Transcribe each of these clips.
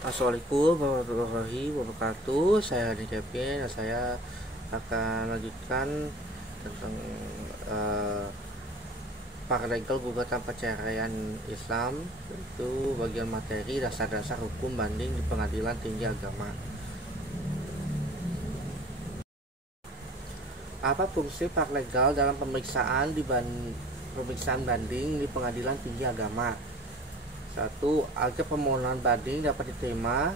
Assalamualaikum warahmatullahi wabarakatuh. Saya Adi Kevin dan saya akan lanjutkan tentang uh, paralegal gugatan perceraian Islam, yaitu bagian materi dasar-dasar hukum banding di Pengadilan Tinggi Agama. Apa fungsi paralegal dalam pemeriksaan banding di Pengadilan Tinggi Agama? Satu, agar permohonan banding dapat diterima,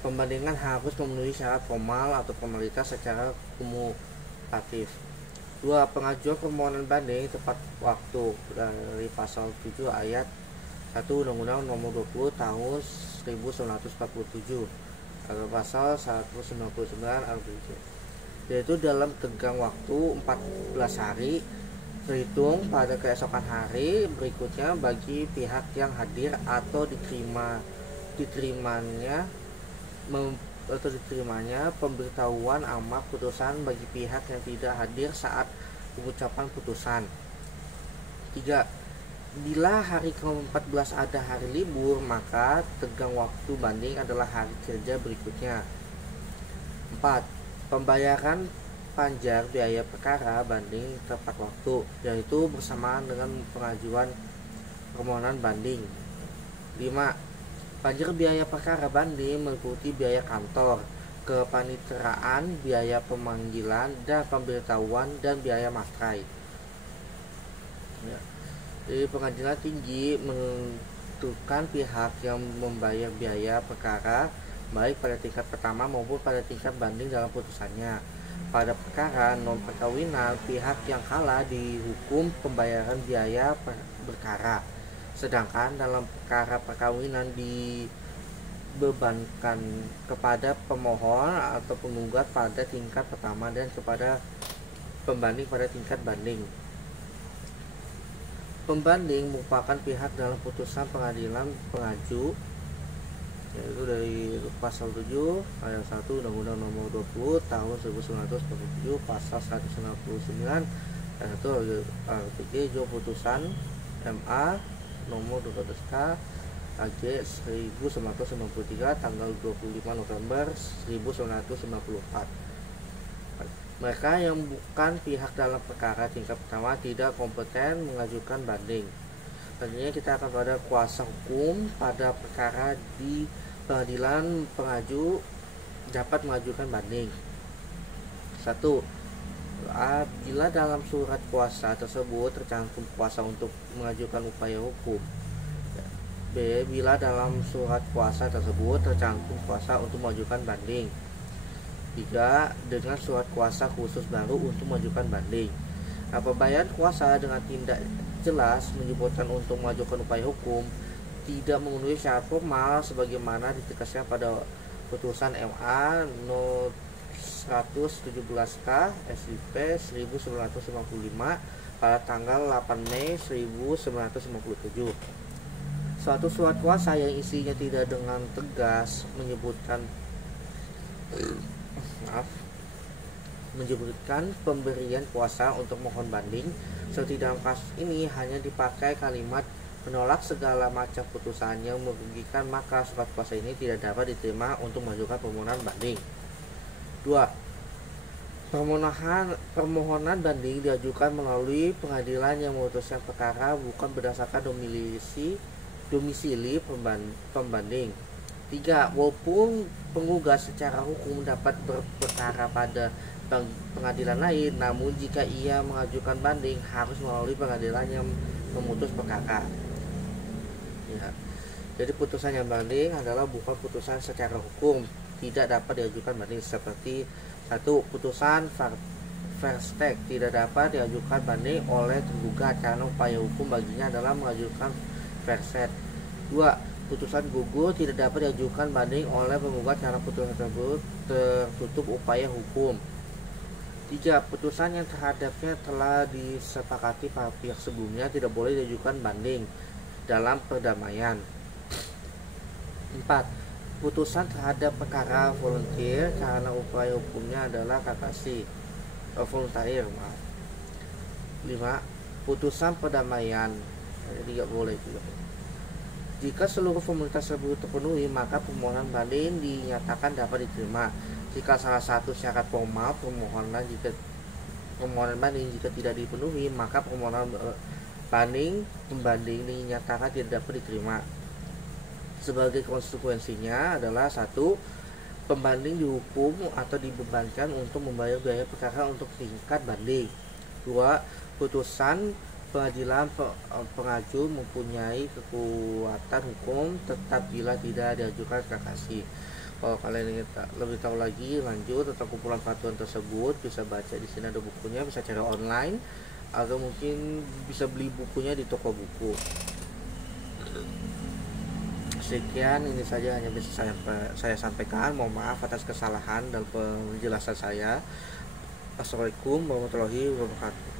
pembandingan harus memenuhi syarat formal atau formalitas secara kumulatif. Dua, pengajuan permohonan banding tepat waktu dari pasal 7 ayat 1 Undang-Undang Nomor 20 Tahun 1947 atau pasal 199 RBG, yaitu dalam tenggang waktu 14 hari terhitung pada keesokan hari berikutnya bagi pihak yang hadir atau diterimanya pemberitahuan amar putusan bagi pihak yang tidak hadir saat pengucapan putusan. 3. Bila hari ke-14 ada hari libur, maka tenggang waktu banding adalah hari kerja berikutnya. 4. Pembayaran panjar biaya perkara banding tepat waktu, yaitu bersamaan dengan pengajuan permohonan banding. 5. Panjar biaya perkara banding meliputi biaya kantor, kepaniteraan, biaya pemanggilan dan pemberitahuan, dan biaya materai. Jadi pengadilan tinggi menentukan pihak yang membayar biaya perkara baik pada tingkat pertama maupun pada tingkat banding dalam putusannya. Pada perkara non perkawinan, pihak yang kalah dihukum pembayaran biaya perkara, sedangkan dalam perkara perkawinan dibebankan kepada pemohon atau penggugat pada tingkat pertama dan kepada pembanding pada tingkat banding. Pembanding merupakan pihak dalam putusan pengadilan pengaju, yaitu dari pasal 7 ayat 1 Undang-Undang Nomor 20 Tahun 1947, pasal 199 ayat 1 RPJ putusan MA nomor 12K AG 1993 tanggal 25 November 1994. Mereka yang bukan pihak dalam perkara tingkat pertama tidak kompeten mengajukan banding. Selanjutnya kita akan pada kuasa hukum pada perkara di pengadilan pengaju dapat mengajukan banding. 1. Bila dalam surat kuasa tersebut tercantum kuasa untuk mengajukan upaya hukum. B. Bila dalam surat kuasa tersebut tercantum kuasa untuk mengajukan banding. 3. Dengan surat kuasa khusus baru untuk mengajukan banding. Apabila kuasa dengan tindak jelas menyebutkan untuk mengajukan upaya hukum tidak memenuhi syarat formal sebagaimana ditegaskan pada putusan MA No 117K SIP 1995 pada tanggal 8 Mei 1957. Suatu surat kuasa yang isinya tidak dengan tegas menyebutkan pemberian kuasa untuk mohon banding, seperti dalam kasus ini hanya dipakai kalimat menolak segala macam putusan yang merugikan, maka surat kuasa ini tidak dapat diterima untuk mengajukan permohonan banding. 2. Permohonan banding diajukan melalui pengadilan yang memutuskan perkara bukan berdasarkan domisili pembanding. 3. Walaupun penggugat secara hukum dapat berperkara pada pengadilan lain, namun jika ia mengajukan banding harus melalui pengadilan yang memutus perkara. Ya. Jadi putusan yang banding adalah bukan putusan secara hukum, tidak dapat diajukan banding, seperti 1. Putusan Versteeg tidak dapat diajukan banding oleh tergugat karena upaya hukum baginya adalah mengajukan verset. 2. Putusan gugur tidak dapat diajukan banding oleh penggugat karena putusan tersebut tertutup upaya hukum. 3. Putusan yang terhadapnya telah disepakati para pihak sebelumnya tidak boleh diajukan banding dalam perdamaian. 4. Putusan terhadap perkara volunteer karena upaya hukumnya adalah kasasi voluntair. 5. Putusan perdamaian tidak boleh juga. Jika seluruh formalitas tersebut terpenuhi, maka permohonan banding dinyatakan dapat diterima. Jika salah satu syarat formal permohonan banding jika tidak dipenuhi, maka permohonan pembanding dinyatakan tidak dapat diterima. Sebagai konsekuensinya adalah satu, pembanding dihukum atau dibebankan untuk membayar biaya perkara untuk tingkat banding. 2. Putusan pengadilan pengaju mempunyai kekuatan hukum tetap bila tidak diajukan kasasi. Kalau kalian ingin lebih tahu lagi lanjut tentang kumpulan peraturan tersebut, bisa baca di sini, ada bukunya, bisa cari online atau mungkin bisa beli bukunya di toko buku. Sekian, ini saja hanya bisa saya sampaikan. Mohon maaf atas kesalahan dalam penjelasan saya. Assalamualaikum warahmatullahi wabarakatuh.